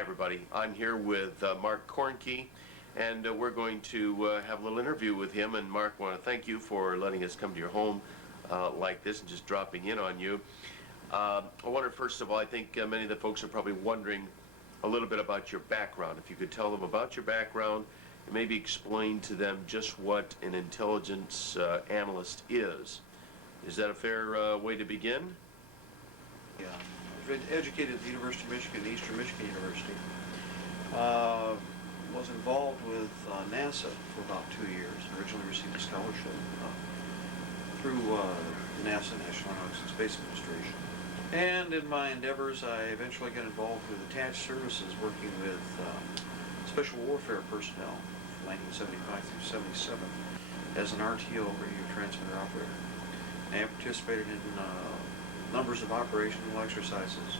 Hi everybody, I'm here with Mark Koernke, and we're going to have a little interview with him. And Mark, I want to thank you for letting us come to your home like this and just dropping in on you. I wonder, first of all, I think many of the folks are probably wondering a little bit about your background. If you could tell them about your background and maybe explain to them just what an intelligence analyst is. Is that a fair way to begin? Yeah. I was educated at the University of Michigan, Eastern Michigan University. Was involved with NASA for about 2 years. Originally received a scholarship through NASA, National Aeronautics and Space Administration. And in my endeavors, I eventually got involved with attached services, working with special warfare personnel from 1975 through 77 as an RTO, radio transmitter operator. And I participated in numbers of operational exercises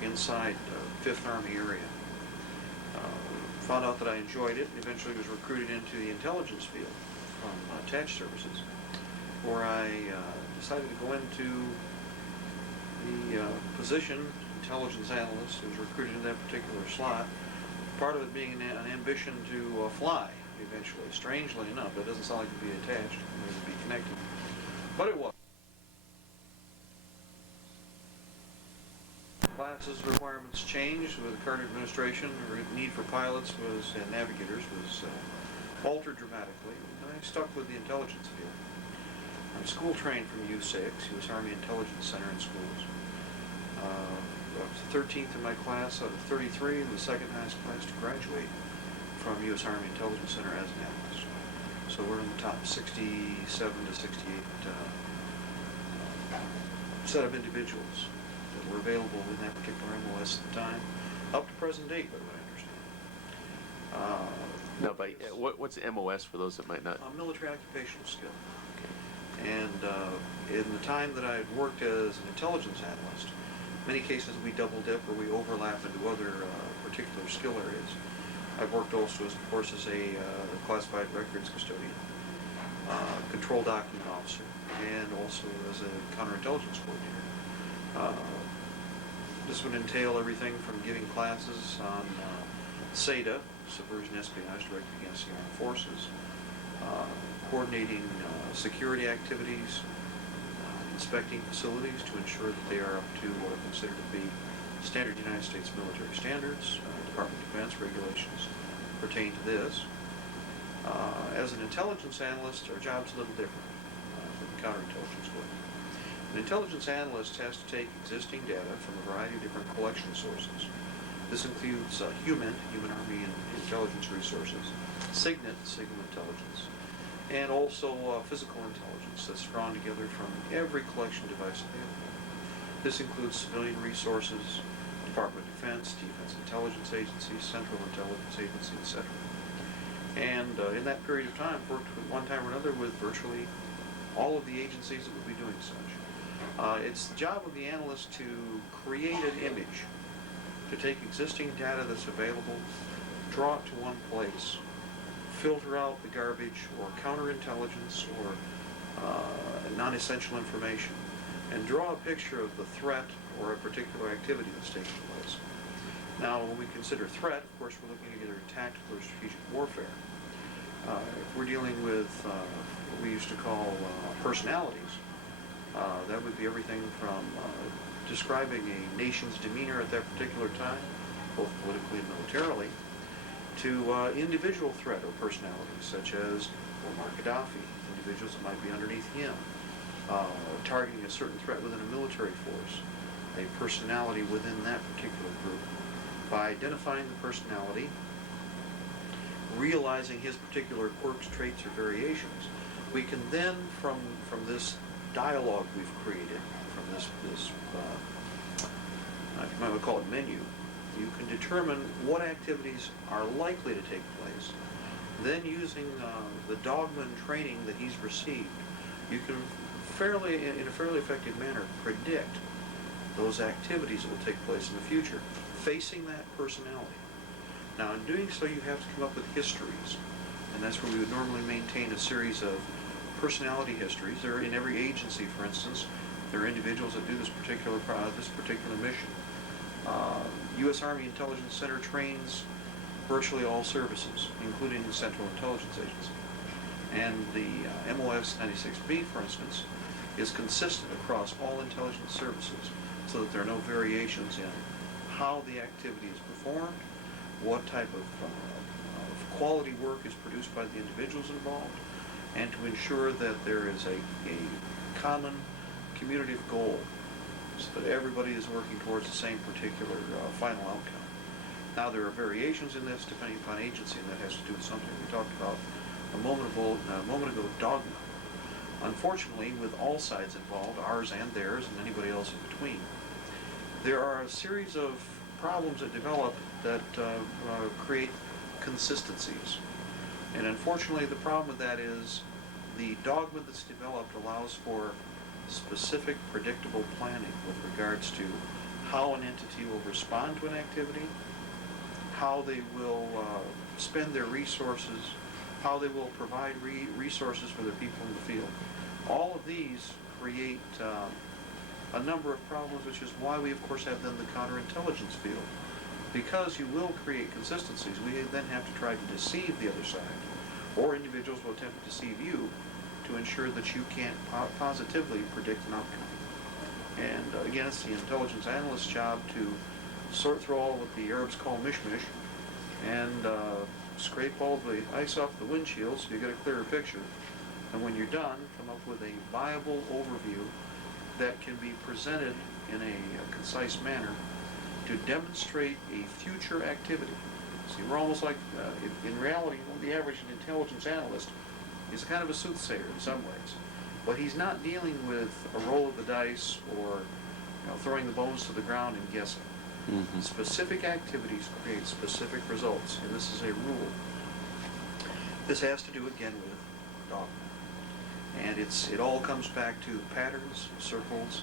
inside the 5th Army area. Found out that I enjoyed it, and eventually was recruited into the intelligence field from attached services, where I decided to go into the position, intelligence analyst. I was recruited in that particular slot, part of it being an ambition to fly eventually. Strangely enough, that doesn't sound like to be attached, it would be connected, but it was. Classes requirements changed with the Carter administration. The need for pilots and navigators was altered dramatically. And I stuck with the intelligence field. I'm school trained from U6, U.S. Army Intelligence Center in schools. I was the 13th in my class out of 33, and the second highest class to graduate from U.S. Army Intelligence Center as an analyst. So we're in the top 67 to 68 set of individuals that were available in that particular MOS at the time, up to present date, by what I understand. No, but what's MOS for those that might not? Military occupational skill. Okay. And in the time that I had worked as an intelligence analyst, many cases we double dip or we overlap into other particular skill areas. I've worked also, of course, as a classified records custodian, control document officer, and also as a counterintelligence coordinator. This would entail everything from giving classes on SETA, subversion espionage directed against the armed forces, coordinating security activities, inspecting facilities to ensure that they are up to what are considered to be standard United States military standards. Department of Defense regulations pertain to this. As an intelligence analyst, our job's a little different from the counterintelligence work. An intelligence analyst has to take existing data from a variety of different collection sources. This includes human Army and intelligence resources, signal intelligence, and also physical intelligence that's drawn together from every collection device available. This includes civilian resources, Department of Defense, Defense Intelligence Agency, Central Intelligence Agency, etc. And in that period of time, worked with one time or another with virtually all of the agencies that would be doing such. It's the job of the analyst to create an image, to take existing data that's available, draw it to one place, filter out the garbage or counterintelligence or non-essential information, and draw a picture of the threat or a particular activity that's taking place. Now, when we consider threat, of course, we're looking at either tactical or strategic warfare. If we're dealing with what we used to call personalities, that would be everything from describing a nation's demeanor at that particular time, both politically and militarily, to individual threat or personalities, such as Muammar Gaddafi, individuals that might be underneath him, targeting a certain threat within a military force, a personality within that particular group. By identifying the personality, realizing his particular quirks, traits, or variations, we can then, from this dialogue we've created, from this you might call it menu, you can determine what activities are likely to take place. Then, using the dogman training that he's received, you can in a fairly effective manner predict those activities that will take place in the future, facing that personality. Now, in doing so, you have to come up with histories, and that's where we would normally maintain a series of personality histories. There are in every agency, for instance, there are individuals that do this particular mission. U.S. Army Intelligence Center trains virtually all services, including the Central Intelligence Agency. And the MOS 96B, for instance, is consistent across all intelligence services, so that there are no variations in how the activity is performed, what type of quality work is produced by the individuals involved, and to ensure that there is a common communitive goal, so that everybody is working towards the same particular final outcome. Now, there are variations in this depending upon agency, and that has to do with something we talked about a moment ago, dogma. Unfortunately, with all sides involved, ours and theirs, and anybody else in between, there are a series of problems that develop that create consistencies. And unfortunately, the problem with that is the dogma that's developed allows for specific, predictable planning with regards to how an entity will respond to an activity, how they will spend their resources, how they will provide resources for their people in the field. All of these create a number of problems, which is why we, of course, have then the counterintelligence field. Because you will create consistencies, we then have to try to deceive the other side, or individuals will attempt to deceive you to ensure that you can't positively predict an outcome. And again, it's the intelligence analyst's job to sort through all what the Arabs call mishmash and scrape all the ice off the windshield so you get a clearer picture. And when you're done, come up with a viable overview that can be presented in a concise manner to demonstrate a future activity. See, we're almost like, in reality, the average intelligence analyst is kind of a soothsayer in some ways. But he's not dealing with a roll of the dice or throwing the bones to the ground and guessing. Mm-hmm. Specific activities create specific results, and this is a rule. This has to do again with dogma. And it all comes back to patterns, circles,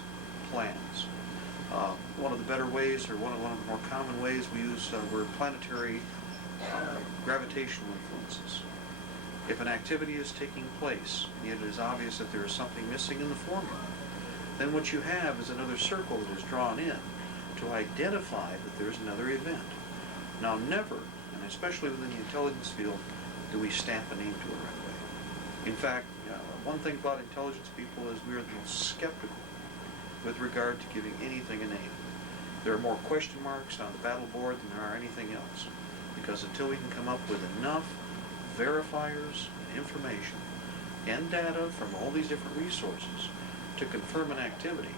plans. One of the better ways, or one of the more common ways we use were planetary gravitational influences. If an activity is taking place, and it is obvious that there is something missing in the formula, then what you have is another circle that is drawn in to identify that there's another event. Now, never, and especially within the intelligence field, do we stamp a name to it right away. In fact, one thing about intelligence people is we are the most skeptical with regard to giving anything a name. There are more question marks on the battle board than there are anything else, because until we can come up with enough verifiers and information and data from all these different resources to confirm an activity,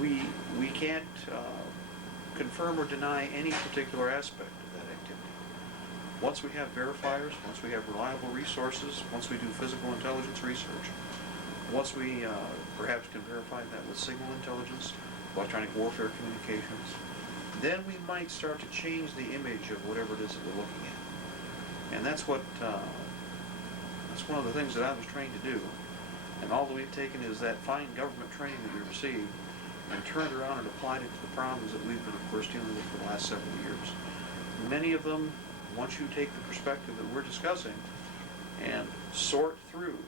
we can't confirm or deny any particular aspect of that activity. Once we have verifiers, once we have reliable resources, once we do physical intelligence research, once we perhaps can verify that with signal intelligence, electronic warfare communications, then we might start to change the image of whatever it is that we're looking at. And that's one of the things that I was trained to do. And all that we've taken is that fine government training that we received and turned around and applied it to the problems that we've been, of course, dealing with for the last several years. Many of them, once you take the perspective that we're discussing and sort through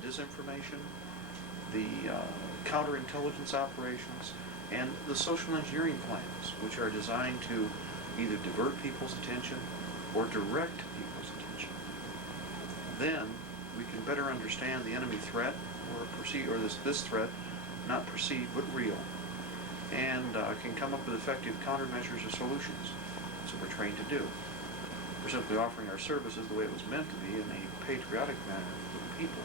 the disinformation, the counterintelligence operations, and the social engineering plans, which are designed to either divert people's attention or direct people's attention, then we can better understand the enemy threat, or this threat, not perceived but real, and can come up with effective countermeasures or solutions. That's what we're trained to do. We're simply offering our services the way it was meant to be, in a patriotic manner for the people,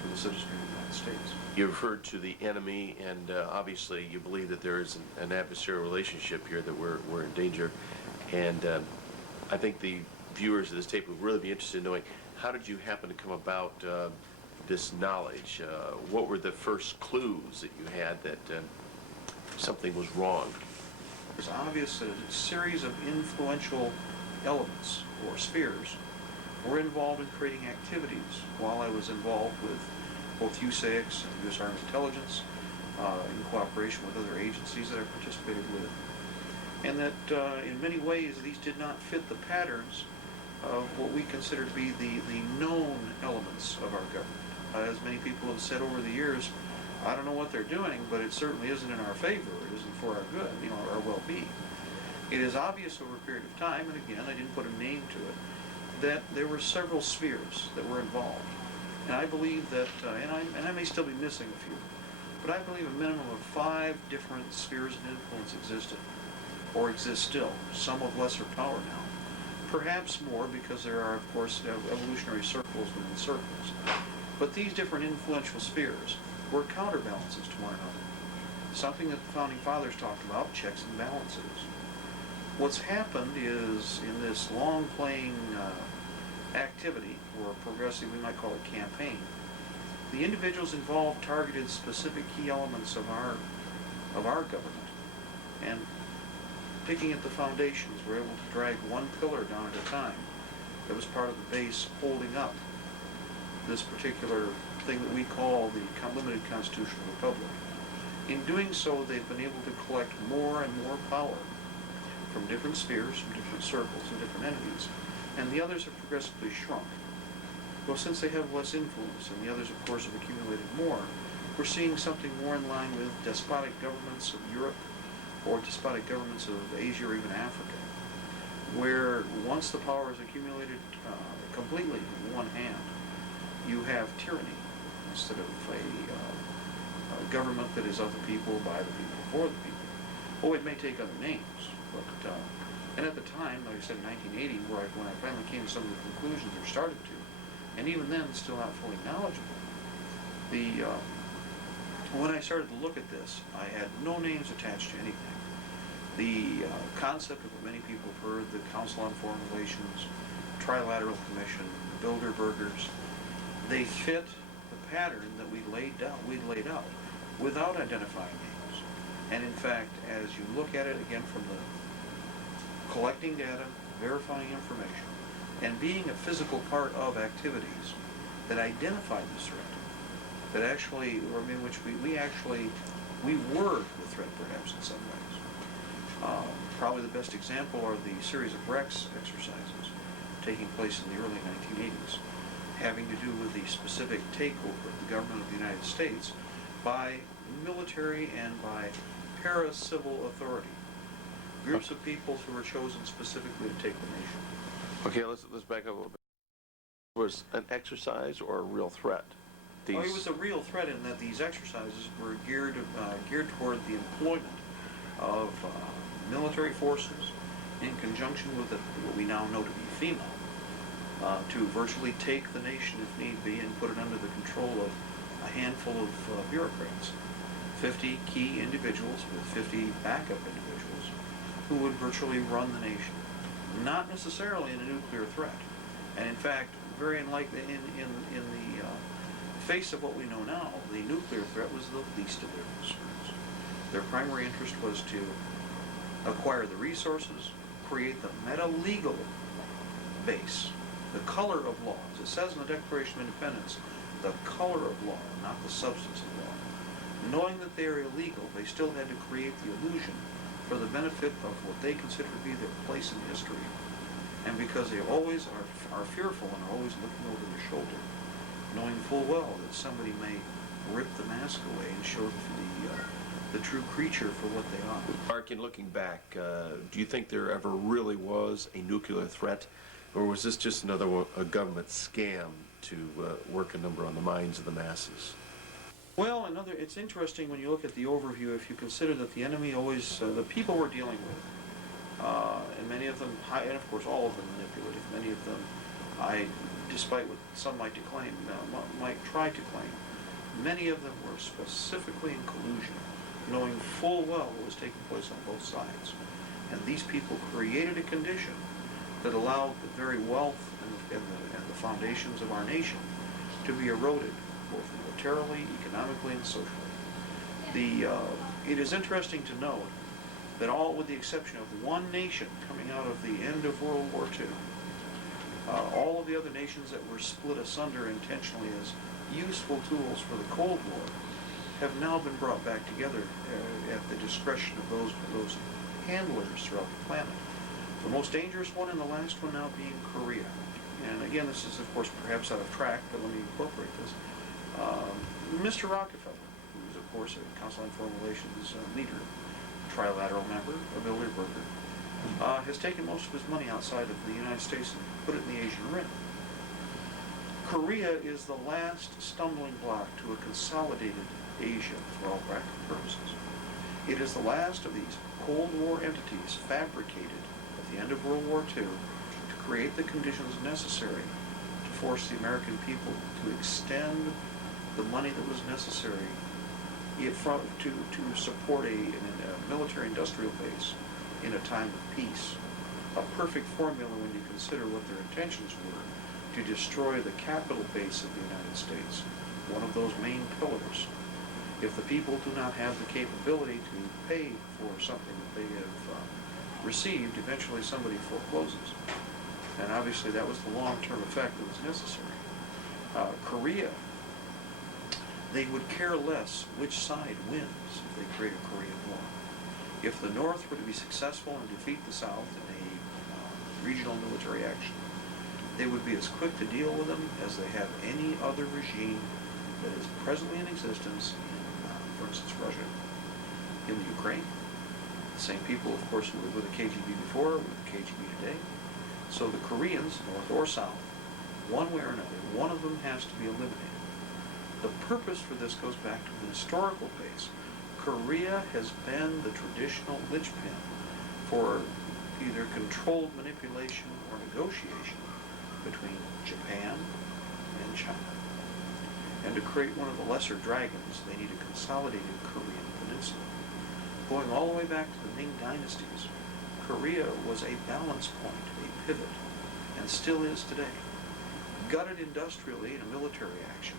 for the citizenry of the United States. You referred to the enemy, and obviously you believe that there is an adversarial relationship here, that we're in danger. And I think the viewers of this tape would really be interested in knowing, how did you happen to come about this knowledge? What were the first clues that you had that something was wrong? It was obvious that a series of influential elements or spheres were involved in creating activities while I was involved with both USAIX and U.S. Army Intelligence in cooperation with other agencies that I participated with. And that in many ways these did not fit the patterns of what we consider to be the known elements of our government. As many people have said over the years, I don't know what they're doing, but it certainly isn't in our favor. It isn't for our good, our well-being. It is obvious over a period of time, and again, I didn't put a name to it, that there were several spheres that were involved. And I believe that, and I may still be missing a few, but I believe a minimum of 5 different spheres of influence existed, or exist still, some of lesser power now. Perhaps more because there are, of course, evolutionary circles within circles. But these different influential spheres were counterbalances to one another. Something that the Founding Fathers talked about, checks and balances. What's happened is, in this long-playing activity, or progressive, we might call it campaign, the individuals involved targeted specific key elements of our government, and picking at the foundations, we're able to drag one pillar down at a time that was part of the base holding up this particular thing that we call the limited constitutional republic. In doing so, they've been able to collect more and more power from different spheres, from different circles, and different entities, and the others have progressively shrunk. Well, since they have less influence, and the others, of course, have accumulated more, we're seeing something more in line with despotic governments of Europe, or despotic governments of Asia or even Africa, where once the power is accumulated completely in one hand, you have tyranny instead of a government that is of the people, by the people, for the people. Oh, it may take other names, but and at the time, like I said, in 1980, when I finally came to some of the conclusions, or started to, and even then, still not fully knowledgeable. When I started to look at this, I had no names attached to anything. The concept of what many people have heard, the Council on Foreign Relations, Trilateral Commission, Bilderbergers, they fit the pattern that we'd laid out without identifying names. And in fact, as you look at it again from the collecting data, verifying information, and being a physical part of activities that identify this threat, that actually, or in which we were the threat perhaps in some ways. Probably the best example are the series of Rex exercises taking place in the early 1980s, having to do with the specific takeover of the government of the United States by military and by para-civil authority. Groups of peoples who were chosen specifically to take the nation. Okay, let's back up a little bit. Was an exercise or a real threat? It was a real threat in that these exercises were geared toward the employment of military forces in conjunction with what we now know to be FEMA, to virtually take the nation if need be and put it under the control of a handful of bureaucrats. 50 key individuals with 50 backup individuals who would virtually run the nation. Not necessarily in a nuclear threat. And in fact, very unlikely in the face of what we know now, the nuclear threat was the least of their concerns. Their primary interest was to acquire the resources, create the meta-legal base, the color of law. As it says in the Declaration of Independence, the color of law, not the substance of law. Knowing that they are illegal, they still had to create the illusion for the benefit of what they consider to be their place in history. And because they always are fearful and are always looking over their shoulder, knowing full well that somebody may rip the mask away and show the true creature for what they are. Mark, in looking back, do you think there ever really was a nuclear threat, or was this just a government scam to work a number on the minds of the masses? Well, it's interesting when you look at the overview, if you consider that the enemy always, the people we're dealing with, and many of them, and of course all of them manipulative, many of them, despite what some might claim, might try to claim, many of them were specifically in collusion, knowing full well what was taking place on both sides. And these people created a condition that allowed the very wealth and the foundations of our nation to be eroded, both militarily, economically, and socially. It is interesting to note that all, with the exception of one nation coming out of the end of World War II, all of the other nations that were split asunder intentionally as useful tools for the Cold War have now been brought back together at the discretion of those handlers throughout the planet. The most dangerous one and the last one now being Korea. And again, this is, of course, perhaps out of track, but let me incorporate this. Mr. Rockefeller, who was a course, a Council on Foreign Relations leader, trilateral member, a Bilderberger, has taken most of his money outside of the United States and put it in the Asian Rim. Korea is the last stumbling block to a consolidated Asia for all practical purposes. It is the last of these Cold War entities fabricated at the end of World War II to create the conditions necessary to force the American people to extend the money that was necessary to support a military industrial base in a time of peace. A perfect formula when you consider what their intentions were to destroy the capital base of the United States, one of those main pillars. If the people do not have the capability to pay for something that they have received, eventually somebody forecloses. And obviously that was the long-term effect that was necessary. Korea, they would care less which side wins if they create a Korean War. If the North were to be successful and defeat the South in a regional military action, they would be as quick to deal with them as they have any other regime that is presently in existence in, for instance, Russia, in the Ukraine. The same people, of course, who were with the KGB before, with the KGB today. So the Koreans, North or South, one way or another, one of them has to be eliminated. The purpose for this goes back to the historical base. Korea has been the traditional linchpin for either controlled manipulation or negotiation between Japan and China. And to create one of the lesser dragons, they need a consolidated Korean peninsula. Going all the way back to the Ming dynasties, Korea was a balance point, a pivot, and still is today. Gutted industrially in a military action,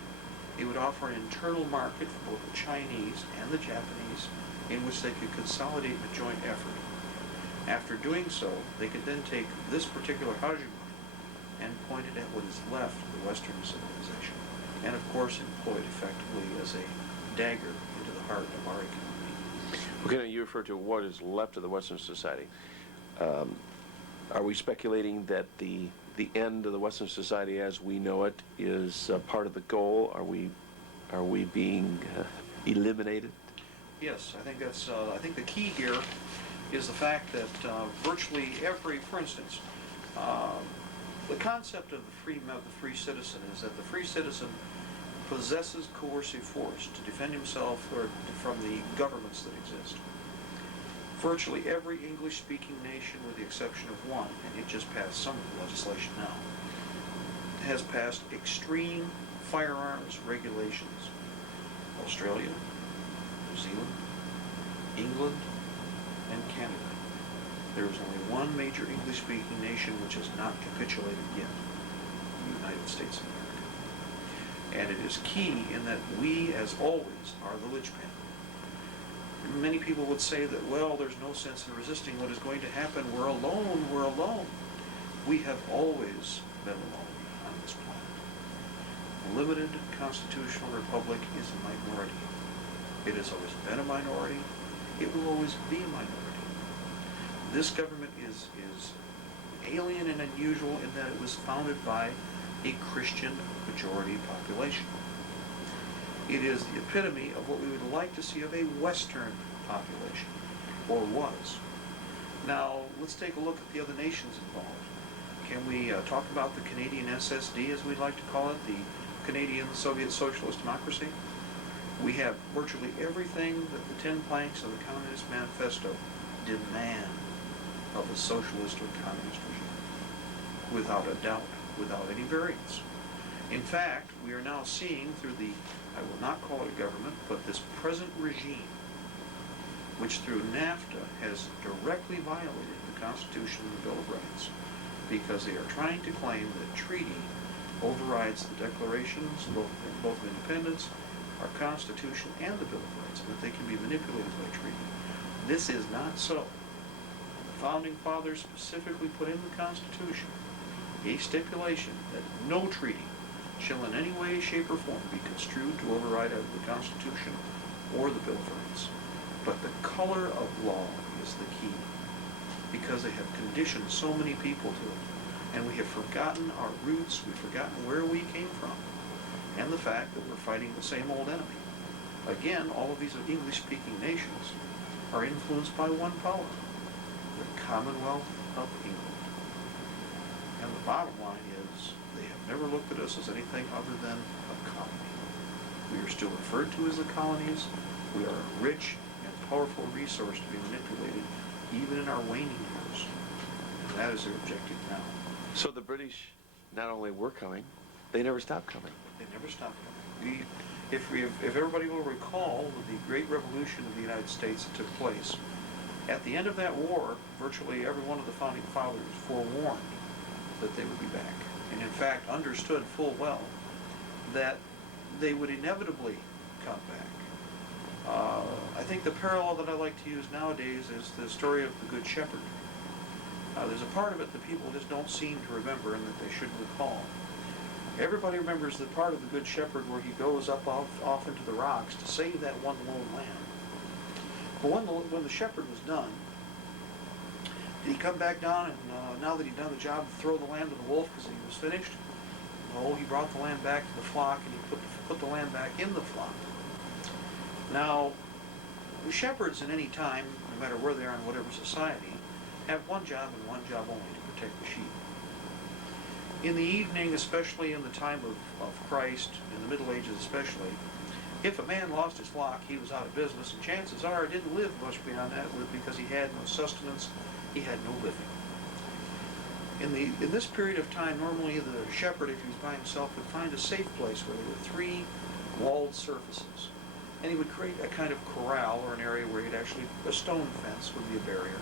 it would offer an internal market for both the Chinese and the Japanese in which they could consolidate in a joint effort. After doing so, they could then take this particular hegemony and point it at what is left of the Western civilization, and of course employed effectively as a dagger into the heart of our economy. Okay, now you refer to what is left of the Western society. Are we speculating that the end of the Western society as we know it is part of the goal? Are we being eliminated? Yes, I think that's. I think the key here is the fact that virtually every, for instance, the concept of the free citizen is that the free citizen possesses coercive force to defend himself from the governments that exist. Virtually every English-speaking nation, with the exception of one, and it just passed some of the legislation now, has passed extreme firearms regulations. Australia, New Zealand, England, and Canada. There is only one major English-speaking nation which has not capitulated yet, the United States of America. And it is key in that we, as always, are the linchpin. Many people would say that, well, there's no sense in resisting what is going to happen. We're alone, we're alone. We have always been alone on this planet. A limited constitutional republic is a minority. It has always been a minority. It will always be a minority. This government is alien and unusual in that it was founded by a Christian majority population. It is the epitome of what we would like to see of a Western population, or was. Now, let's take a look at the other nations involved. Can we talk about the Canadian SSD, as we'd like to call it, the Canadian Soviet Socialist Democracy? We have virtually everything that the 10 planks of the Communist Manifesto demand of a socialist or communist regime, without a doubt, without any variance. In fact, we are now seeing through the, I will not call it a government, but this present regime, which through NAFTA has directly violated the Constitution and the Bill of Rights, because they are trying to claim that treaty overrides the declarations, both of independence, our Constitution, and the Bill of Rights, and that they can be manipulated by treaty. This is not so. The Founding Fathers specifically put in the Constitution a stipulation that no treaty shall in any way, shape, or form be construed to override either the Constitution or the Bill of Rights. But the color of law is the key, because they have conditioned so many people to it. And we have forgotten our roots, we've forgotten where we came from, and the fact that we're fighting the same old enemy. Again, all of these English-speaking nations are influenced by one power, the Commonwealth of England. And the bottom line is, they have never looked at us as anything other than a colony. We are still referred to as the colonies. We are a rich and powerful resource to be manipulated, even in our waning years. And that is their objective now. So the British not only were coming, they never stopped coming. They never stopped coming. If everybody will recall the Great Revolution of the United States that took place, at the end of that war, virtually every one of the founding fathers forewarned that they would be back, and in fact understood full well that they would inevitably come back. I think the parallel that I like to use nowadays is the story of the Good Shepherd. There's a part of it that people just don't seem to remember and that they should recall. Everybody remembers the part of the Good Shepherd where he goes up off into the rocks to save that one lone lamb. But when the shepherd was done, did he come back down and now that he'd done the job, throw the lamb to the wolf because he was finished? No, he brought the lamb back to the flock and he put the lamb back in the flock. Now, the shepherds in any time, no matter where they are in whatever society, have one job and one job only, to protect the sheep. In the evening, especially in the time of Christ, in the Middle Ages especially, if a man lost his flock, he was out of business, and chances are he didn't live much beyond that because he had no sustenance, he had no living. In this period of time, normally the shepherd, if he was by himself, would find a safe place where there were 3 walled surfaces. And he would create a kind of corral, or an area where he'd actually, a stone fence would be a barrier.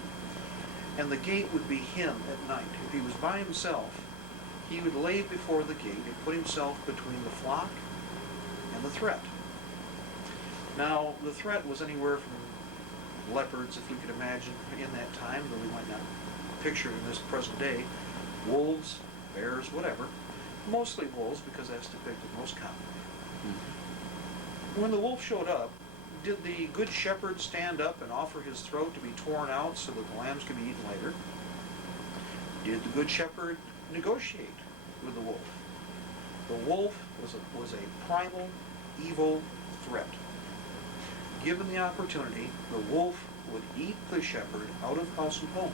And the gate would be him at night. If he was by himself, he would lay before the gate and put himself between the flock and the threat. Now, the threat was anywhere from leopards, if we could imagine, in that time, though we might not picture it in this present day, wolves, bears, whatever. Mostly wolves, because that's depicted most commonly. Mm-hmm. When the wolf showed up, did the Good Shepherd stand up and offer his throat to be torn out so that the lambs could be eaten later? Did the Good Shepherd negotiate with the wolf? The wolf was a primal, evil threat. Given the opportunity, the wolf would eat the shepherd out of house and home.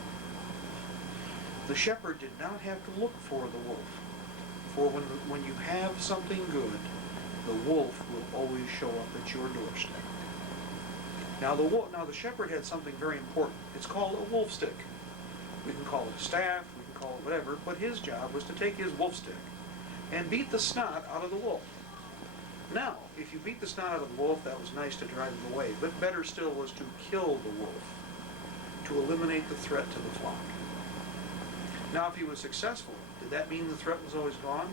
The shepherd did not have to look for the wolf, for when you have something good, the wolf will always show up at your doorstep. Now the shepherd had something very important. It's called a wolf stick. We can call it a staff, we can call it whatever, but his job was to take his wolf stick and beat the snot out of the wolf. Now, if you beat the snot out of the wolf, that was nice to drive him away, but better still was to kill the wolf, to eliminate the threat to the flock. Now, if he was successful, did that mean the threat was always gone?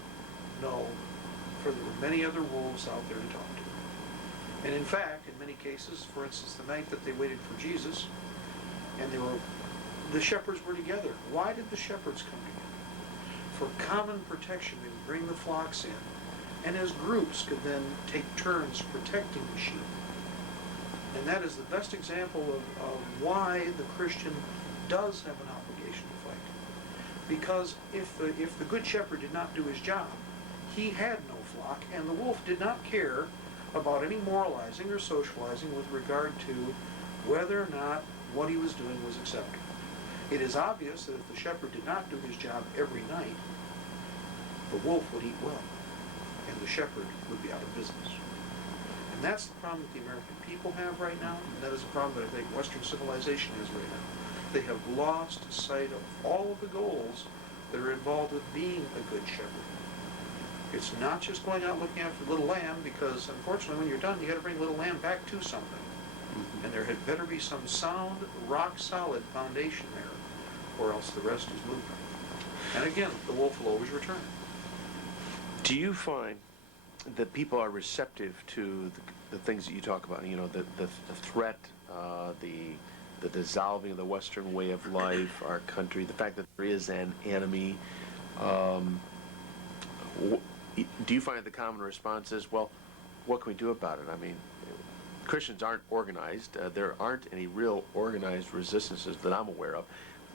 No, for there were many other wolves out there to talk to. And in fact, in many cases, for instance, the night that they waited for Jesus, and the shepherds were together. Why did the shepherds come together? For common protection. They would bring the flocks in, and as groups could then take turns protecting the sheep. And that is the best example of why the Christian does have an obligation to fight. Because if the Good Shepherd did not do his job, he had no flock, and the wolf did not care about any moralizing or socializing with regard to whether or not what he was doing was acceptable. It is obvious that if the shepherd did not do his job every night, the wolf would eat well, and the shepherd would be out of business. And that's the problem that the American people have right now, and that is a problem that I think Western civilization has right now. They have lost sight of all of the goals that are involved with being a good shepherd. It's not just going out looking after little lamb, because unfortunately when you're done, you got to bring little lamb back to something. Mm-hmm. And there had better be some sound, rock-solid foundation there, or else the rest is movement. And again, the wolf will always return. Do you find that people are receptive to the things that you talk about? You know, the threat, the dissolving of the Western way of life, our country, the fact that there is an enemy. Do you find the common response is, well, what can we do about it? I mean, Christians aren't organized. There aren't any real organized resistances that I'm aware of.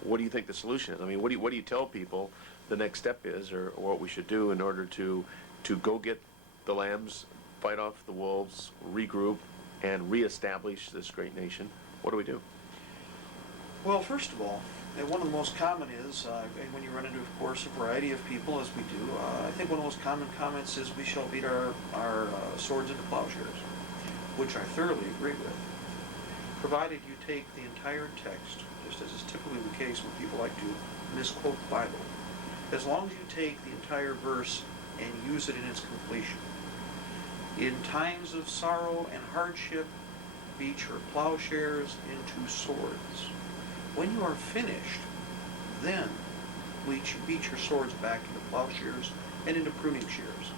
What do you think the solution is? I mean, what do you tell people the next step is, or what we should do in order to go get the lambs, fight off the wolves, regroup, and reestablish this great nation, what do we do? Well, first of all, one of the most common is, and when you run into, of course, a variety of people, as we do, I think one of the most common comments is we shall beat our swords into plowshares, which I thoroughly agree with, provided you take the entire text, just as is typically the case when people like to misquote the Bible, as long as you take the entire verse and use it in its completion. In times of sorrow and hardship, beat your plowshares into swords. When you are finished, then beat your swords back into plowshares and into pruning shears.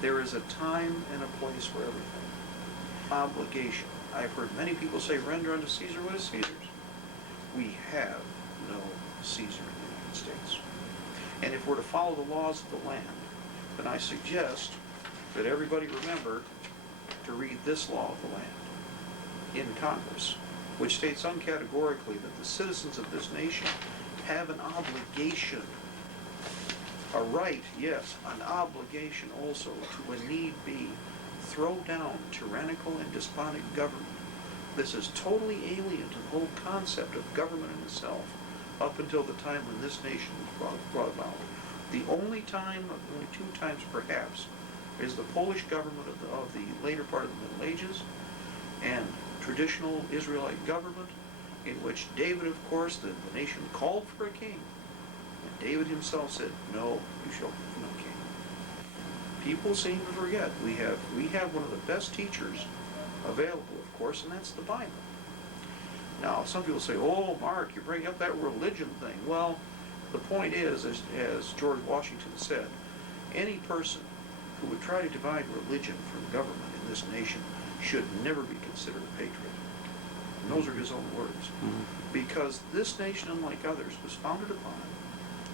There is a time and a place for everything. Obligation. I've heard many people say, render unto Caesar what is Caesar's. We have no Caesar in the United States. And if we're to follow the laws of the land, then I suggest that everybody remember to read this law of the land in Congress, which states uncategorically that the citizens of this nation have an obligation, a right, yes, an obligation also to, when need be, throw down tyrannical and despotic government. This is totally alien to the whole concept of government in itself, up until the time when this nation was brought about. The only time, only two times perhaps, is the Polish government of the later part of the Middle Ages, and traditional Israelite government, in which David, of course, the nation called for a king. And David himself said, no, you shall have no king. People seem to forget. We have one of the best teachers available, of course, and that's the Bible. Now, some people say, oh, Mark, you bring up that religion thing. Well, the point is, as George Washington said, any person who would try to divide religion from government in this nation should never be considered a patriot. And those are his own words. Mm-hmm. Because this nation, unlike others, was founded upon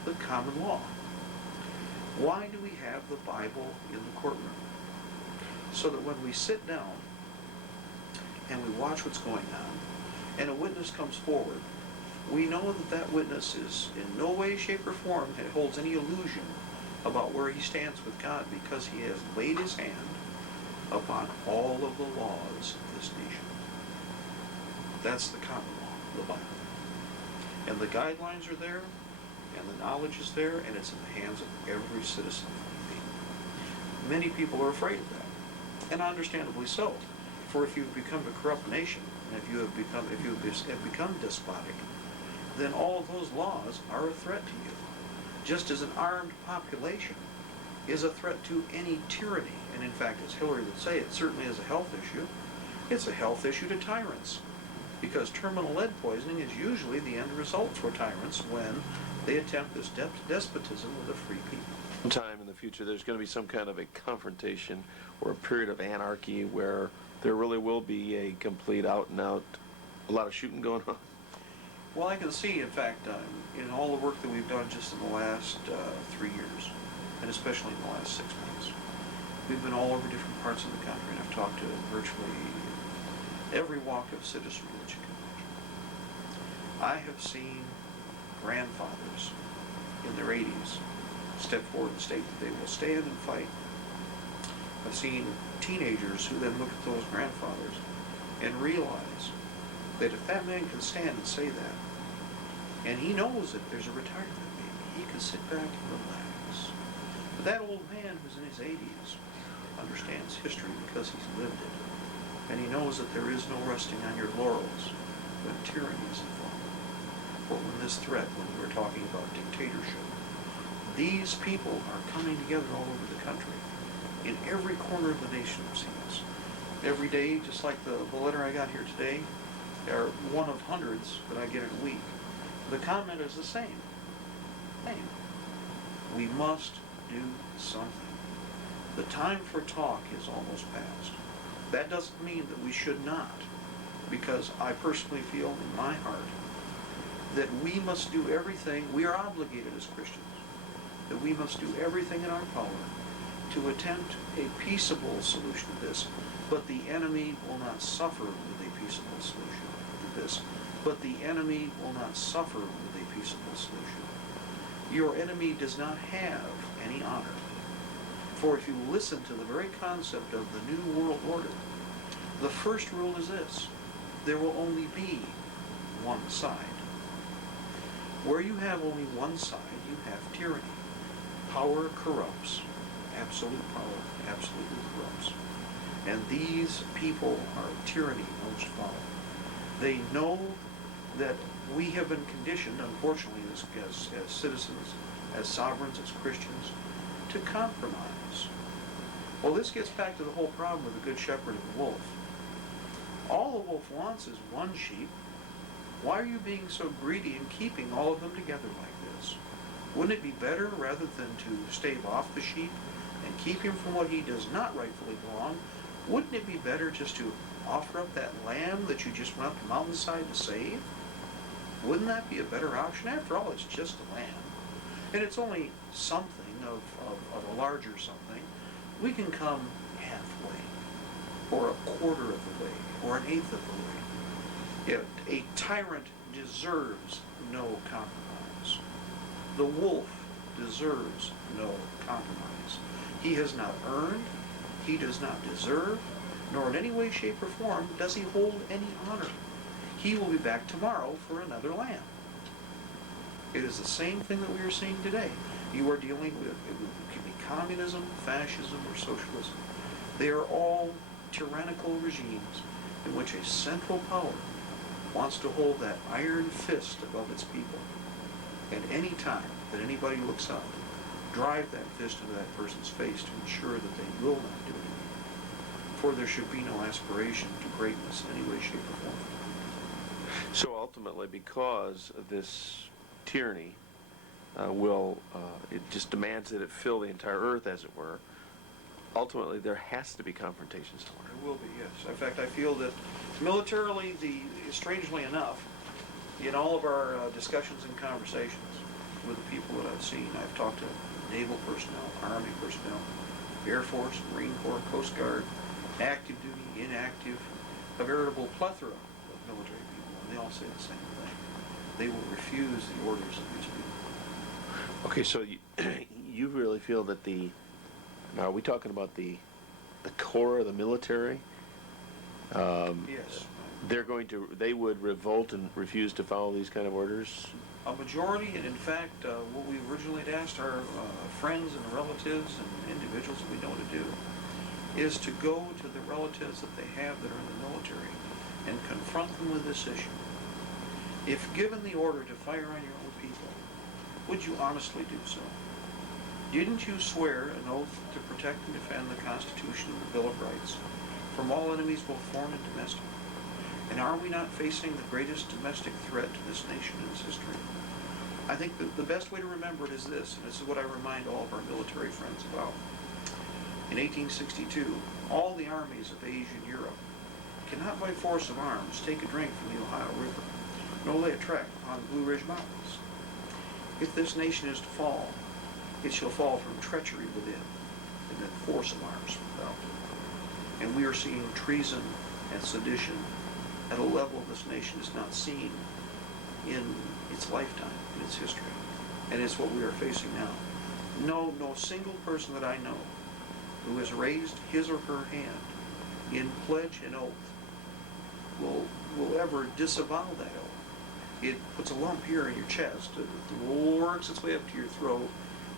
the common law. Why do we have the Bible in the courtroom? So that when we sit down and we watch what's going on, and a witness comes forward, we know that that witness is in no way, shape, or form holds any illusion about where he stands with God, because he has laid his hand upon all of the laws of this nation. That's the common law, the Bible. And the guidelines are there, and the knowledge is there, and it's in the hands of every citizen. Many people are afraid of that, and understandably so. For if you've become a corrupt nation, and if you have become despotic, then all of those laws are a threat to you. Just as an armed population is a threat to any tyranny. And in fact, as Hillary would say, it certainly is a health issue. It's a health issue to tyrants. Because terminal lead poisoning is usually the end result for tyrants when they attempt this despotism with a free people. Sometime in the future, there's going to be some kind of a confrontation or a period of anarchy where there really will be a complete out and out, a lot of shooting going on. Well, I can see, in fact, in all the work that we've done just in the last 3 years, and especially in the last 6 months, we've been all over different parts of the country, and I've talked to virtually every walk of citizenry that you can imagine. I have seen grandfathers in their 80s step forward and state that they will stand and fight. I've seen teenagers who then look at those grandfathers and realize that if that man can stand and say that, and he knows that there's a retirement maybe, he can sit back and relax. But that old man who's in his 80s understands history because he's lived it. And he knows that there is no resting on your laurels when tyranny is involved. Or when this threat, when we're talking about dictatorship, these people are coming together all over the country. In every corner of the nation I've seen this. Every day, just like the letter I got here today, are one of hundreds that I get in a week. The comment is the same. We must do something. The time for talk is almost past. That doesn't mean that we should not, because I personally feel in my heart that we must do everything, we are obligated as Christians, that we must do everything in our power to attempt a peaceable solution to this, but the enemy will not suffer with a peaceable solution to this. But the enemy will not suffer with a peaceable solution. Your enemy does not have any honor. For if you listen to the very concept of the New World Order, The first rule is this: there will only be one side. Where you have only one side, you have tyranny. Power corrupts. Absolute power absolutely corrupts. And these people are tyranny most foul. They know that we have been conditioned, unfortunately, as citizens, as sovereigns, as Christians, to compromise. Well, this gets back to the whole problem with the good shepherd and the wolf. All the wolf wants is one sheep. Why are you being so greedy in keeping all of them together like this? Wouldn't it be better, rather than to stave off the sheep and keep him from what he does not rightfully belong, wouldn't it be better just to offer up that lamb that you just went up the mountainside to save? Wouldn't that be a better option? After all, it's just a lamb. And it's only something of a larger something. We can come halfway, or a quarter of the way, or an eighth of the way. A tyrant deserves no compromise. The wolf deserves no compromise. He has not earned, he does not deserve, nor in any way, shape, or form does he hold any honor. He will be back tomorrow for another lamb. It is the same thing that we are seeing today. You are dealing with, it can be communism, fascism, or socialism. They are all tyrannical regimes in which a central power wants to hold that iron fist above its people. And any time that anybody looks up, drive that fist into that person's face to ensure that they will not do it. For there should be no aspiration to greatness in any way, shape, or form. So ultimately, because of this tyranny it just demands that it fill the entire earth, as it were, ultimately there has to be confrontation somewhere. There will be, yes. In fact, I feel that militarily, strangely enough, in all of our discussions and conversations with the people that I've seen, I've talked to naval personnel, Army personnel, Air Force, Marine Corps, Coast Guard, active duty, inactive, a veritable plethora of military people, and they all say the same thing. They will refuse the orders of these people. Okay, so you really feel that now are we talking about the core of the military? Yes. They would revolt and refuse to follow these kind of orders? A majority, and in fact, what we originally had asked our friends and relatives and individuals that we know to do, is to go to the relatives that they have that are in the military and confront them with this issue. If given the order to fire on your own people, would you honestly do so? Didn't you swear an oath to protect and defend the Constitution and the Bill of Rights from all enemies, both foreign and domestic? And are we not facing the greatest domestic threat to this nation in its history? I think the best way to remember it is this, and this is what I remind all of our military friends about. In 1862, all the armies of Asia and Europe cannot by force of arms take a drink from the Ohio River, nor lay a track upon the Blue Ridge Mountains. If this nation is to fall, it shall fall from treachery within, and then force of arms from without. And we are seeing treason and sedition at a level this nation has not seen in its lifetime, in its history. And it's what we are facing now. No single person that I know who has raised his or her hand in pledge and oath will ever disavow that oath. It puts a lump here in your chest, it works its way up to your throat,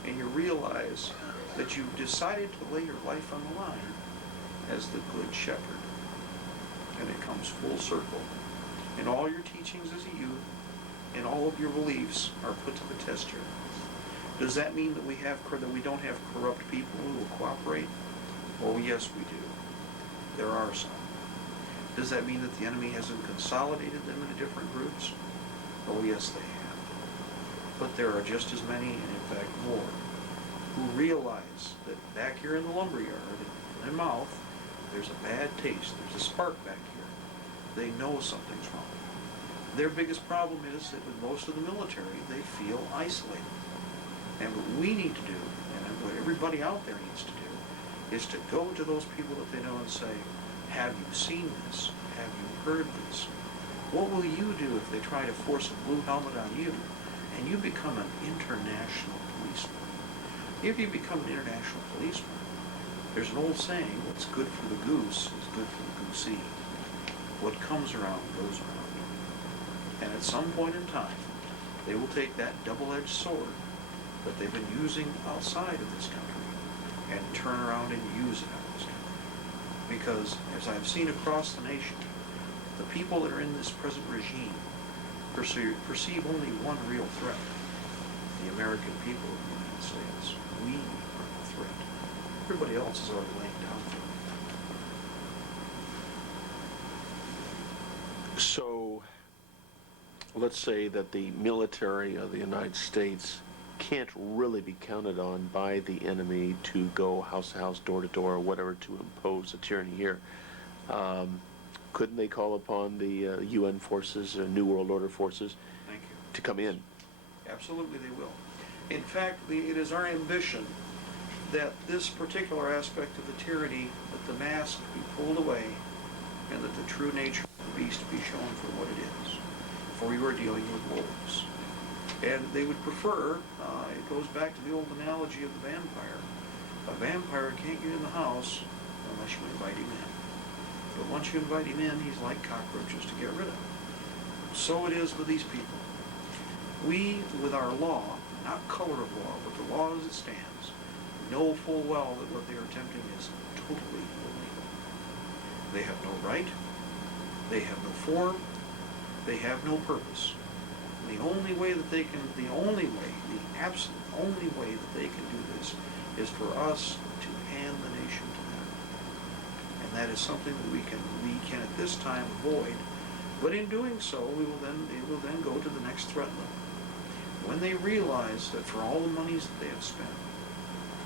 and you realize that you've decided to lay your life on the line as the good shepherd. And it comes full circle. And all your teachings as a youth and all of your beliefs are put to the test here. Does that mean that we don't have corrupt people who will cooperate? Oh, yes, we do. There are some. Does that mean that the enemy hasn't consolidated them into different groups? Oh, yes, they have. But there are just as many, and in fact more, who realize that back here in the lumberyard, in their mouth, there's a bad taste. There's a spark back here. They know something's wrong. Their biggest problem is that with most of the military, they feel isolated. And what we need to do, and what everybody out there needs to do, is to go to those people that they know and say, have you seen this? Have you heard this? What will you do if they try to force a blue helmet on you and you become an international policeman? If you become an international policeman, There's an old saying, what's good for the goose is good for the goosey. What comes around goes around. And at some point in time, they will take that double-edged sword that they've been using outside of this country and turn around and use it out of this country. Because, as I've seen across the nation, the people that are in this present regime perceive only one real threat: the American people of the United States. We are the threat. Everybody else is already laying down for it. So, let's say that the military of the United States can't really be counted on by the enemy to go house to house, door to door, or whatever to impose a tyranny here. Couldn't they call upon the UN forces, or New World Order forces, Thank you. to come in? Absolutely they will. In fact, it is our ambition that this particular aspect of the tyranny, that the mask be pulled away and that the true nature of the beast be shown for what it is. For you are dealing with wolves. And they would prefer, it goes back to the old analogy of the vampire. A vampire can't get in the house unless you invite him in. But once you invite him in, he's like cockroaches to get rid of. So it is with these people. We, with our law, not color of law, but the law as it stands, know full well that what they are attempting is totally illegal. They have no right, they have no form, they have no purpose. And the only way that they can, the absolute only way that they can do this is for us to hand the nation to them. And that is something that we can at this time avoid. But in doing so, it will then go to the next threat level. When they realize that for all the monies that they have spent,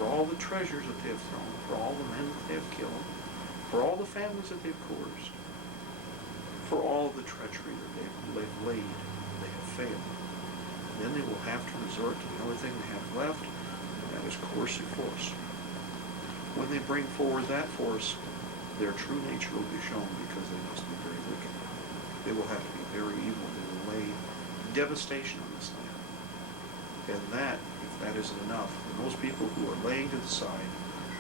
for all the treasures that they have thrown, for all the men that they have killed, for all the families that they've coerced, for all the treachery that they've laid, they have failed. Then they will have to resort to the only thing they have left, and that is coercive force. When they bring forward that force, their true nature will be shown, because they must be very wicked. They will have to be very evil. They will lay devastation on this land. And that, if that isn't enough, for those people who are laying to the side,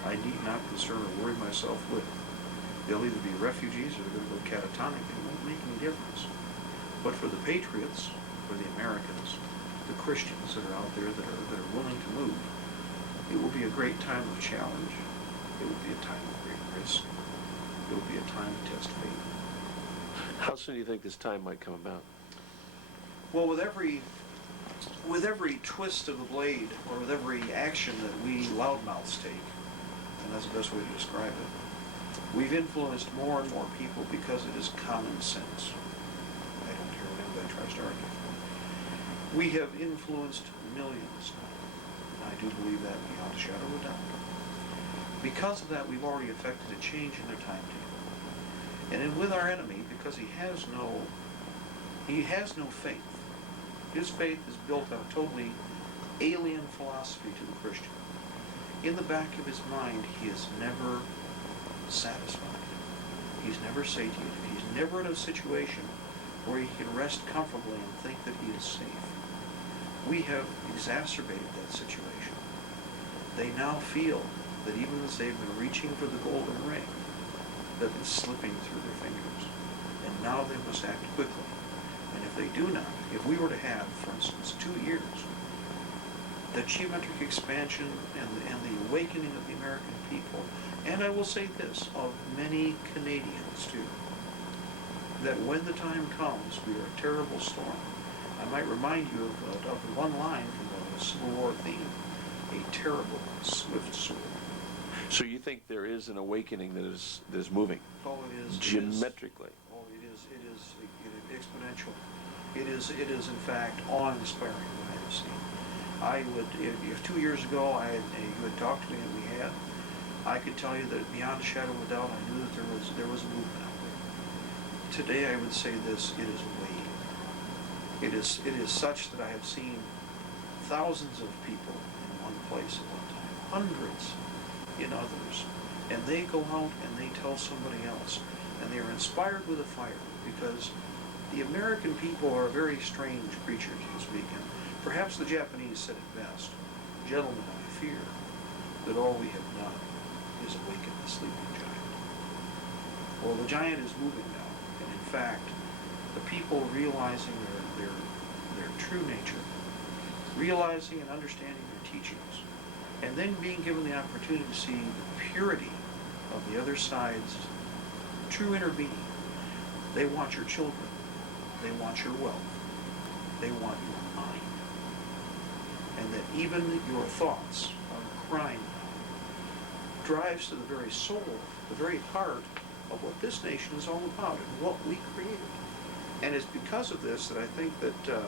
I need not concern or worry myself with. They'll either be refugees or they're going to go catatonic, and it won't make any difference. But for the patriots, for the Americans, the Christians that are out there that are willing to move, it will be a great time of challenge. It will be a time of great risk. It will be a time to test faith. How soon do you think this time might come about? Well, with every twist of the blade, or with every action that we loudmouths take, and that's the best way to describe it, we've influenced more and more people because it is common sense. I don't care what anybody tries to argue. We have influenced millions now, and I do believe that beyond a shadow of a doubt. Because of that, we've already effected a change in their timetable. And then with our enemy, because he has no faith. His faith is built on a totally alien philosophy to the Christian. In the back of his mind, he is never satisfied. He's never satiated. He's never in a situation where he can rest comfortably and think that he is safe. We have exacerbated that situation. They now feel that even as they've been reaching for the golden ring, that it's slipping through their fingers. And now they must act quickly. And if they do not, if we were to have, for instance, 2 years, the geometric expansion and the awakening of the American people, and I will say this, of many Canadians too, that when the time comes, we are a terrible storm. I might remind you of one line from the Civil War theme, a terrible, swift sword. So you think there is an awakening that is moving? Oh, it is. Geometrically. It is exponential. It is in fact awe-inspiring what I have seen. I would, if 2 years ago you had talked to me and we had, I could tell you that beyond a shadow of a doubt, I knew that there was a movement out there. Today I would say this: it is a wave. It is such that I have seen thousands of people in one place at one time, hundreds in others, and they go out and they tell somebody else, and they are inspired with a fire, because the American people are very strange creatures, you speak, and perhaps the Japanese said it best: gentlemen, I fear that all we have done is awaken sleeping giant. Well, the giant is moving now, and in fact, the people realizing their true nature, realizing and understanding their teachings, and then being given the opportunity to see the purity of the other side's true inner being. They want your children. They want your wealth. They want your mind. And that even your thoughts are crime now drives to the very soul, the very heart of what this nation is all about and what we created. And it's because of this that I think that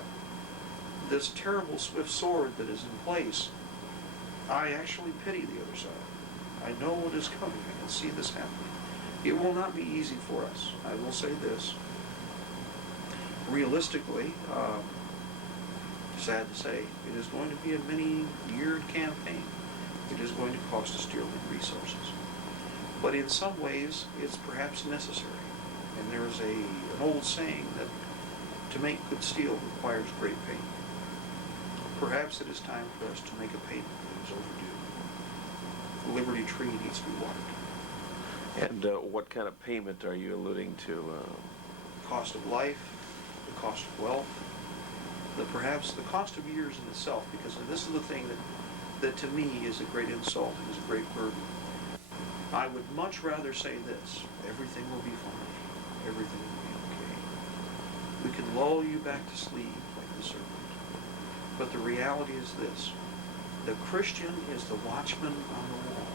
this terrible swift sword that is in place, I actually pity the other side. I know what is coming. I can see this happening. It will not be easy for us. I will say this. Realistically, sad to say, it is going to be a many-yeared campaign. It is going to cost us dearly resources. But in some ways, it's perhaps necessary. And there's an old saying that to make good steel requires great pain. Perhaps it is time for us to make a payment that is overdue. The Liberty Tree needs to be watered. And what kind of payment are you alluding to? The cost of life, the cost of wealth, perhaps the cost of years in itself, because this is the thing that to me is a great insult and is a great burden. I would much rather say this: everything will be fine, everything will be okay. We can lull you back to sleep like the serpent. But the reality is this: the Christian is the watchman on the wall.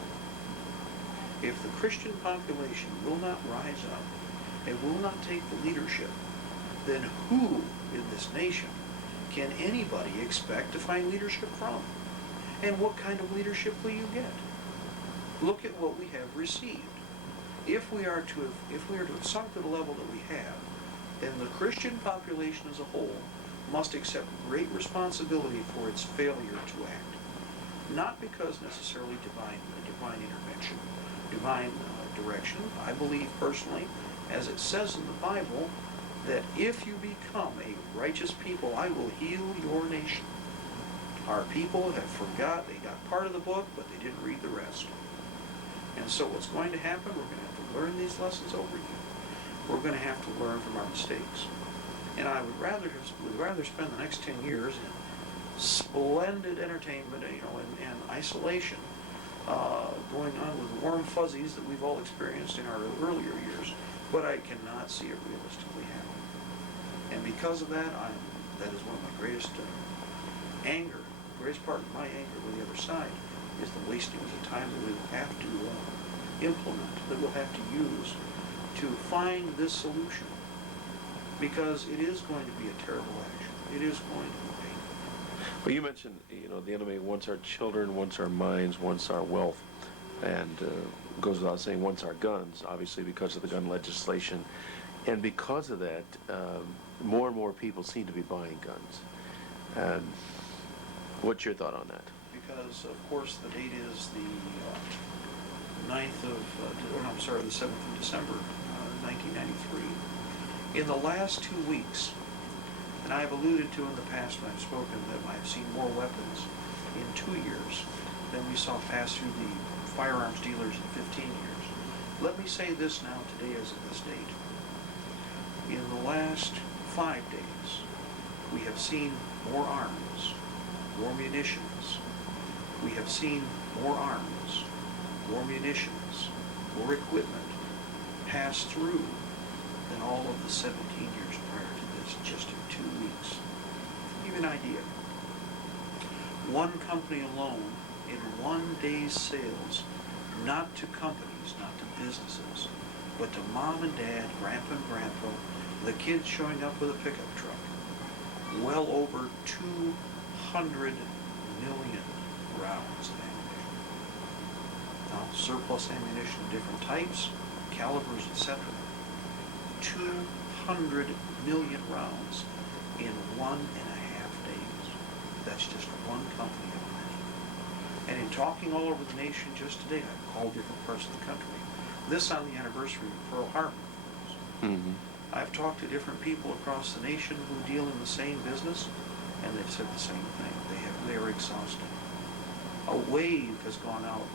If the Christian population will not rise up and will not take the leadership, then who in this nation can anybody expect to find leadership from? And what kind of leadership will you get? Look at what we have received. If we are to have sunk to the level that we have, then the Christian population as a whole must accept great responsibility for its failure to act. Not because necessarily divine intervention, divine direction. I believe personally, as it says in the Bible, that if you become a righteous people, I will heal your nation. Our people have forgot, they got part of the book, but they didn't read the rest. And so what's going to happen, we're going to have to learn these lessons over again. We're going to have to learn from our mistakes. And I would rather spend the next 10 years in splendid entertainment, and isolation, going on with warm fuzzies that we've all experienced in our earlier years, but I cannot see it realistically happening. And because of that, that is one of my greatest anger, the greatest part of my anger with the other side is the wasting of the time that we will have to implement, that we'll have to use to find this solution. Because it is going to be a terrible action. It is going to be painful. Well, you mentioned, the enemy wants our children, wants our minds, wants our wealth, and goes without saying, wants our guns, obviously because of the gun legislation. And because of that, more and more people seem to be buying guns. What's your thought on that? Because, of course, the date is the 7th of December, 1993. In the last 2 weeks, and I've alluded to in the past when I've spoken that I've seen more weapons in 2 years than we saw pass through the firearms dealers in 15 years. Let me say this now today as of this date. In the last 5 days, we have seen more arms, more munitions. We have seen more arms, more munitions, more equipment pass through than all of the 17 years prior to this, just in 2 weeks. To give you an idea, one company alone, in 1 day's sales, not to companies, not to businesses, but to mom and dad, grandpa and grandpa, the kids showing up with a pickup truck, well over 200 million rounds of ammunition. Now, surplus ammunition of different types, calibers, etc. 200 million rounds in 1.5 days. That's just one company of many. And in talking all over the nation just today, I've called different parts of the country. This on the anniversary of Pearl Harbor. Mm-hmm. I've talked to different people across the nation who deal in the same business, and they've said the same thing. They are exhausted. A wave has gone out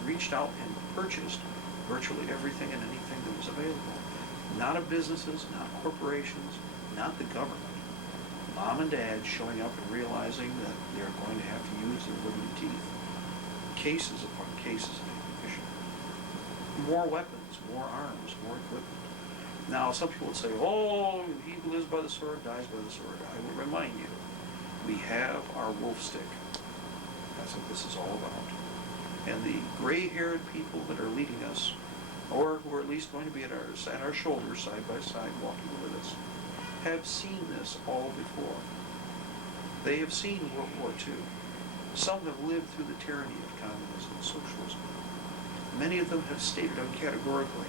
in reached out and purchased virtually everything and anything that was available. Not of businesses, not corporations, not the government. Mom and dad showing up and realizing that they're going to have to use their living teeth. Cases upon cases of ammunition. More weapons, more arms, more equipment. Now, some people would say, oh, he who lives by the sword dies by the sword. I will remind you, we have our wolf stick. That's what this is all about. And the gray-haired people that are leading us, or who are at least going to be at our shoulders, side by side, walking with us, have seen this all before. They have seen World War II. Some have lived through the tyranny of communism and socialism. Many of them have stated categorically,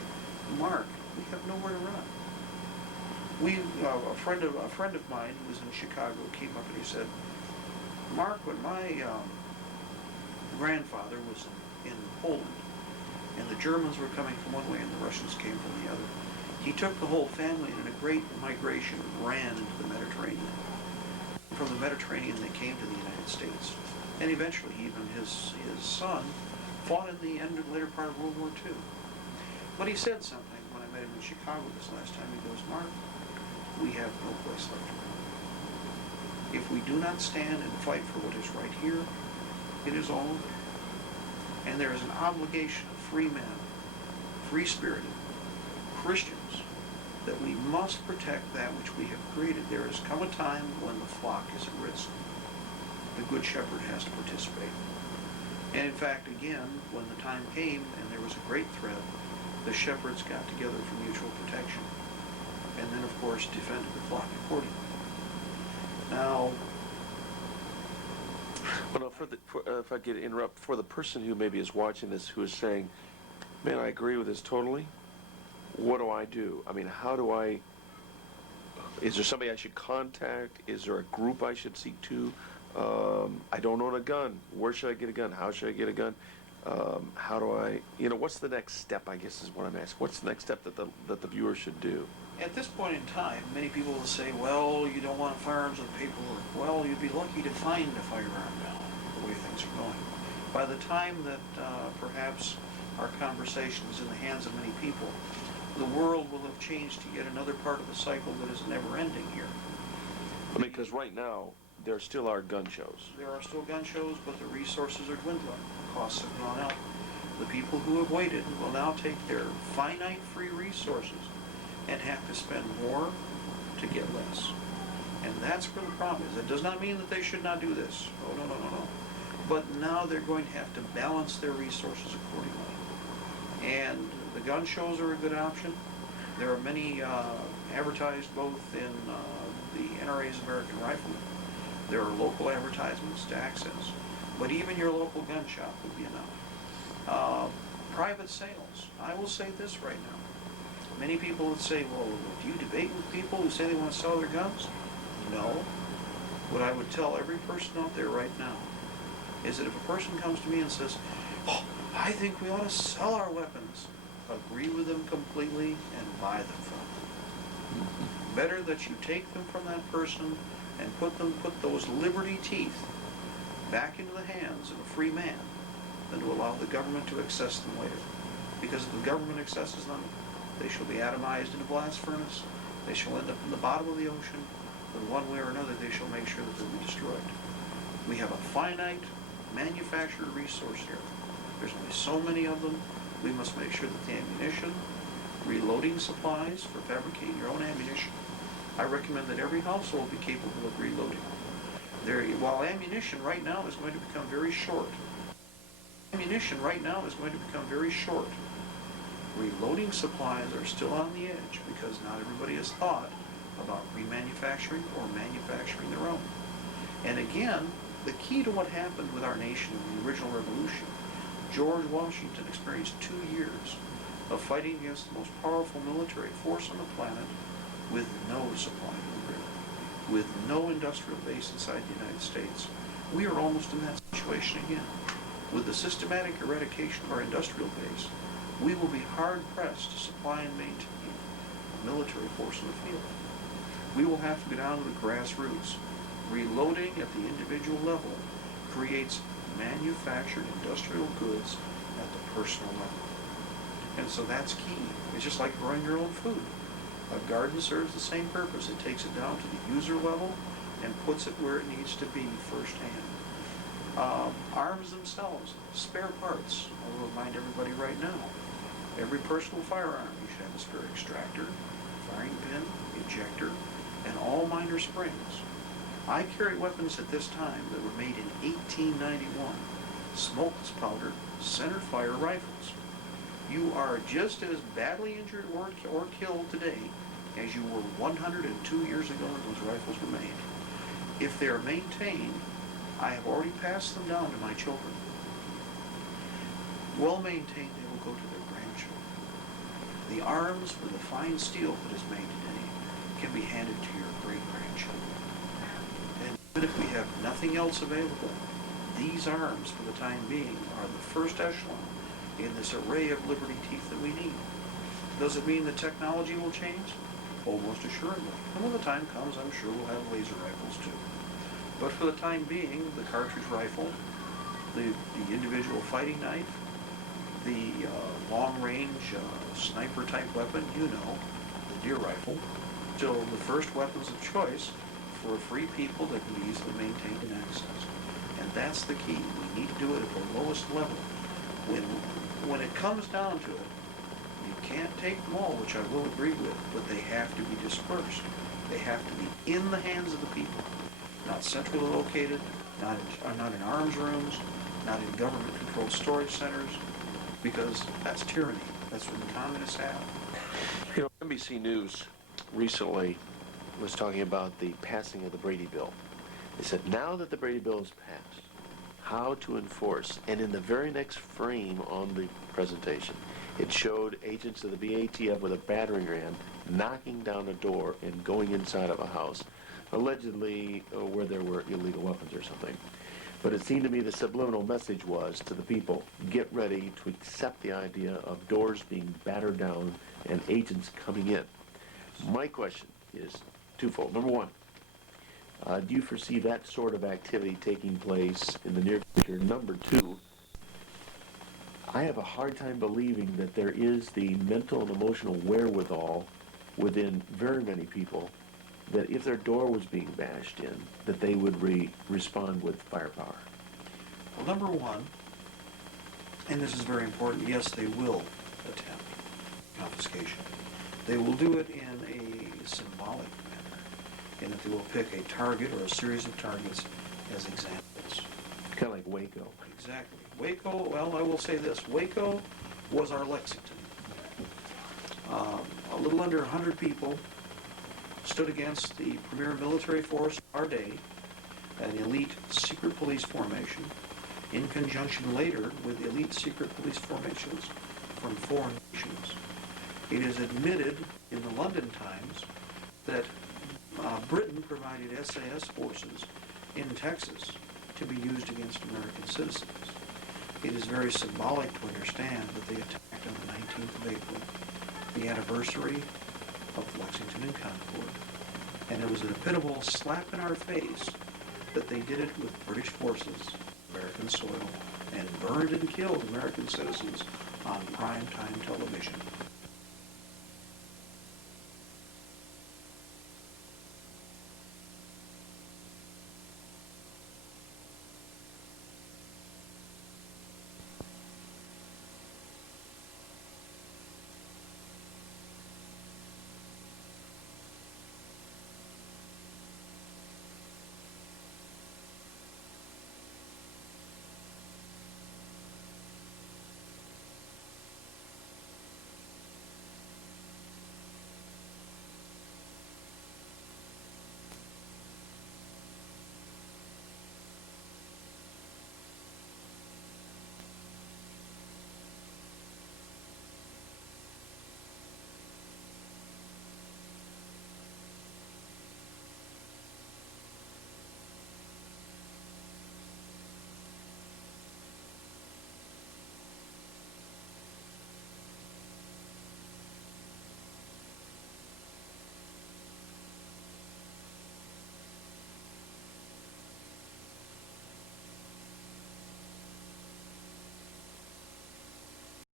Mark, we have nowhere to run. A friend of mine who was in Chicago came up and he said, Mark, when my grandfather was in Poland, and the Germans were coming from one way and the Russians came from the other, he took the whole family in a great migration and ran into the Mediterranean. From the Mediterranean they came to the United States. And eventually even his son fought in the later part of World War II. But he said something when I met him in Chicago this last time. He goes, Mark, we have no place left to run. If we do not stand and fight for what is right here, it is all over. And there is an obligation of free men, free-spirited Christians, that we must protect that which we have created. There has come a time when the flock is at risk. The Good Shepherd has to participate. And in fact, again, when the time came and there was a great threat, the shepherds got together for mutual protection. And then, of course, defended the flock accordingly. Now, well, no, if I could interrupt, for the person who maybe is watching this who is saying, man, I agree with this totally, what do I do? I mean, is there somebody I should contact? Is there a group I should seek to? I don't own a gun. Where should I get a gun? How should I get a gun? How do I, what's the next step, I guess is what I'm asking. What's the next step that the viewer should do? At this point in time, many people will say, well, you don't want firearms with paperwork. Well, you'd be lucky to find a firearm now, the way things are going. By the time that perhaps our conversation is in the hands of many people, the world will have changed to yet another part of the cycle that is never ending here. I mean, because right now, there still are gun shows. There are still gun shows, but the resources are dwindling. The costs have gone up. The people who have waited will now take their finite free resources and have to spend more to get less. And that's where the problem is. It does not mean that they should not do this. Oh, no. But now they're going to have to balance their resources accordingly. And the gun shows are a good option. There are many advertised both in the NRA's American Rifleman. There are local advertisements to access. But even your local gun shop would be enough. Private sales. I will say this right now. Many people would say, well, do you debate with people who say they want to sell their guns? No. What I would tell every person out there right now is that if a person comes to me and says, oh, I think we ought to sell our weapons, agree with them completely and buy them from them. Better that you take them from that person and put those liberty teeth back into the hands of a free man than to allow the government to access them later. Because if the government accesses them, they shall be atomized in a blast furnace. They shall end up in the bottom of the ocean. But one way or another, they shall make sure that they'll be destroyed. We have a finite manufactured resource here. There's only so many of them. We must make sure that the ammunition, reloading supplies for fabricating your own ammunition. I recommend that every household be capable of reloading. While ammunition right now is going to become very short. Reloading supplies are still on the edge because not everybody has thought about remanufacturing or manufacturing their own. And again, the key to what happened with our nation in the original revolution, George Washington experienced 2 years of fighting against the most powerful military force on the planet with no supply to the river, with no industrial base inside the United States. We are almost in that situation again. With the systematic eradication of our industrial base, we will be hard-pressed to supply and maintain a military force in the field. We will have to go down to the grassroots. Reloading at the individual level creates manufactured industrial goods at the personal level. And so that's key. It's just like growing your own food. A garden serves the same purpose. It takes it down to the user level and puts it where it needs to be firsthand. Arms themselves, spare parts. I'll remind everybody right now, every personal firearm, you should have a spare extractor, firing pin, ejector, and all minor springs. I carry weapons at this time that were made in 1891, smokeless powder, center fire rifles. You are just as badly injured or killed today as you were 102 years ago when those rifles were made. If they are maintained, I have already passed them down to my children. Well maintained, they will go to their grandchildren. The arms for the fine steel that is made today can be handed to your great-grandchildren. And even if we have nothing else available, these arms, for the time being, are the first echelon in this array of liberty teeth that we need. Does it mean the technology will change? Almost assuredly. And when the time comes, I'm sure we'll have laser rifles too. But for the time being, the cartridge rifle, the individual fighting knife, the long-range sniper-type weapon, you know, the deer rifle, still the first weapons of choice for free people that can be easily maintained and accessed. And that's the key. We need to do it at the lowest level. When it comes down to it, you can't take them all, which I will agree with, but they have to be dispersed. They have to be in the hands of the people, not centrally located, not in arms rooms, not in government-controlled storage centers, because that's tyranny. That's what the communists have. You know, NBC News recently was talking about the passing of the Brady Bill. They said, now that the Brady Bill is passed, how to enforce, and in the very next frame on the presentation, it showed agents of the BATF with a battering ram knocking down a door and going inside of a house, allegedly where there were illegal weapons or something. But it seemed to me the subliminal message was to the people, get ready to accept the idea of doors being battered down and agents coming in. My question is twofold. Number one, do you foresee that sort of activity taking place in the near future? Number two, I have a hard time believing that there is the mental and emotional wherewithal within very many people that if their door was being bashed in, that they would respond with firepower. Well, number one, and this is very important, yes, they will attempt confiscation. They will do it in a symbolic manner, in that they will pick a target or a series of targets as examples. Kind of like Waco. Exactly. Waco, well, I will say this. Waco was our Lexington. A little under 100 people stood against the premier military force of our day, an elite secret police formation, in conjunction later with elite secret police formations from foreign nations. It is admitted in the London Times that Britain provided SAS forces in Texas to be used against American citizens. It is very symbolic to understand that they attacked on the 19th of April, the anniversary of Lexington and Concord, and it was an epitomal slap in our face that they did it with British forces, American soil, and burned and killed American citizens on primetime television.